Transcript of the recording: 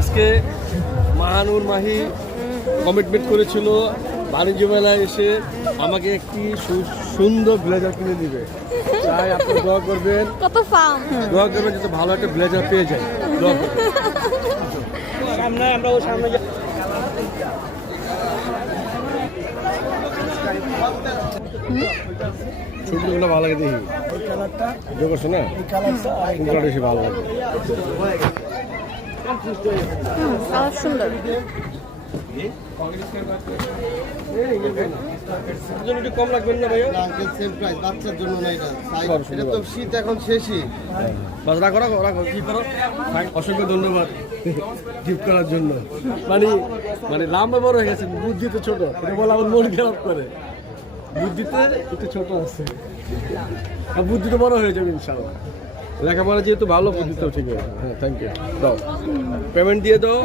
আজকে মাহানুর মাহি কমিটমেন্ট করেছিল বাণিজ্য মেলায় এসে আমাকে একটি সুন্দর ব্লেজার কিনে দিবে। তাই আপনি দোয়া করবেন, কত ফার্ম দোয়া করবেন যাতে ভালো একটা ব্লেজার পেয়ে যায়। দোয়া করবেন। সামনে আমরা ওই সামনে ছবিগুলো ভালো লাগে দেখি। এই কালারটা, বুঝতে পারছো না? এই কালারটা আর কোন কালার বেশি ভালো লাগে? কালার সুন্দর। একটু কম লাগবেন না ভাইয়া? সেম প্রাইস বাচ্চার জন্য না এটা করো, এটা তো শীত এখন শেষই। বাস রাখো রাখো রাখো, কি করো? অসংখ্য ধন্যবাদ গিফট করার জন্য। মানে মানে লম্বা বড় হয়ে গেছে, বুদ্ধিতে ছোট, এটা বলে আমার মন খারাপ করে। বুদ্ধিতে একটু ছোট আছে, আর বুদ্ধিতে বড় হয়ে যাবে ইনশাআল্লাহ। লেখাপড়া যেহেতু ভালো, বুদ্ধিতেও ঠিক আছে। হ্যাঁ, থ্যাংক ইউ। দাও পেমেন্ট দিয়ে দাও।